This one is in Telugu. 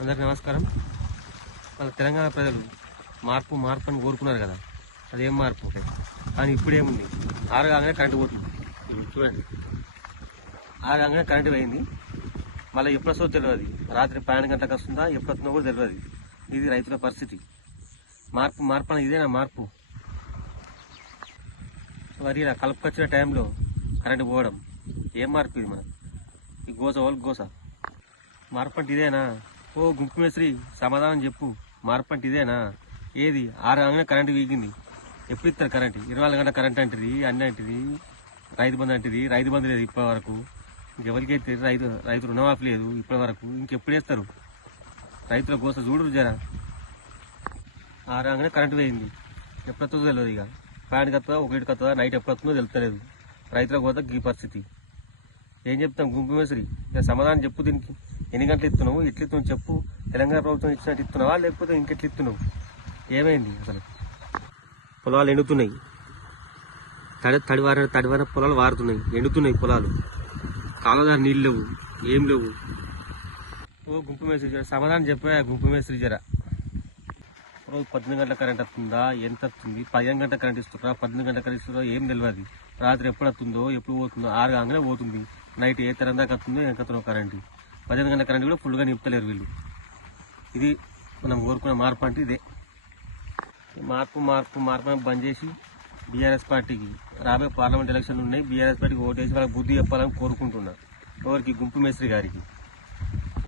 అందరికి నమస్కారం. మన తెలంగాణ ప్రజలు మార్పు మార్పు అని కోరుకున్నారు కదా. అదేం మార్పు? కానీ ఇప్పుడేముంది? ఆరు కాగానే కరెంటు పోతుంది. చూడండి. ఆరు కాగానే కరెంటు పోయింది. మళ్ళీ ఎప్పుడు వస్తుందో తెలియదు రాత్రి పన్నెండు గంటలకు వస్తుందా? ఎప్పుడు వస్తుందో కూడా తెలియదు ఇది రైతుల పరిస్థితి. మార్పు మార్పు అనేది ఇదేనా మార్పు? మరి ఇలా కలుపుకొచ్చిన టైంలో కరెంటు పోవడం ఏం మార్పు ఇది మన ఈ గోస వాళ్ళకి గోస. మార్పు అంటే ఇదేనా? ఓ గుంపు మేస్త్రి సమాధానం చెప్పు. మార్పు అంటే ఇదేనా? ఏది? ఆరు గంటల కరెంటు వీగింది. ఎప్పుడు ఇస్తారు కరెంటు? ఇరవై నాలుగు గంటల కరెంట్ అంటది అన్ని అంటది రైతు బంధు అంటది రైతు బంధు లేదు ఇప్పటి వరకు. ఇంకెవరికి అయితే రైతు రైతు రుణమాఫీ లేదు ఇప్పటి వరకు. ఇంకెప్పుడు వేస్తారు? రైతుల కోసం చూడరు జరా. ఆరు గంటల కరెంటు పోయింది ఎప్పుడు వస్తుందో తెలియదు ఇక ఫ్యాన్కి వస్తుందా ఒకటికి వస్తుందా నైట్ ఎప్పుడు వస్తుందో తెలుస్తలేదు రైతుల కోసం ఈ పరిస్థితి. ఏం చెప్తాం గుంపు మేస్త్రి సమాధానం చెప్పు దీనికి. ఎన్ని గంటలు ఇస్తున్నావు ఎట్లు ఇస్తున్నావు చెప్పు. తెలంగాణ ప్రభుత్వం ఇచ్చినట్టు ఇస్తున్నావా లేకపోతే ఇంకెట్లు ఇస్తున్నావు ఏమైంది అసలు? పొలాలు ఎండుతున్నాయి. తడి తడివార తడివార పొలాలు వారుతున్నాయి. ఎండుతున్నాయి పొలాలు. కాలువదారి నీళ్ళు లేవు. ఏం లేవు. ఓ గుంపు మేస్త్రి జర సమాధానం చెప్పా గుంపు మేస్త్రి జర. రోజు పద్దెనిమిది గంటల కరెంట్ వస్తుందా? ఎంత వస్తుంది? పదిహేను గంటల కరెంట్ ఇస్తున్నారా పద్దెనిమిది గంటల కరెంట్ ఇస్తున్నారో ఏం తెలియదు రాత్రి ఎప్పుడు వస్తుందో ఎప్పుడు పోతుందో ఆరు కాగానే పోతుంది. నైట్ ఏ తరం దాకా వస్తుందో ఎంత కరెంటు. పదిహేను గంటల కరెంట్ కూడా ఫుల్గా నింపుతలేరు వీళ్ళు. ఇది మనం కోరుకున్న మార్పు అంటే ఇదే. మార్పు మార్పు మార్పు బంద్ చేసి బీఆర్ఎస్ పార్టీకి రాబోయే పార్లమెంట్ ఎలక్షన్లు ఉన్నాయి. బీఆర్ఎస్ పార్టీకి ఓటేసి వాళ్ళకి బుద్ధి చెప్పాలని కోరుకుంటున్నా. ఎవరికి? గుంపు మేస్త్రి గారికి.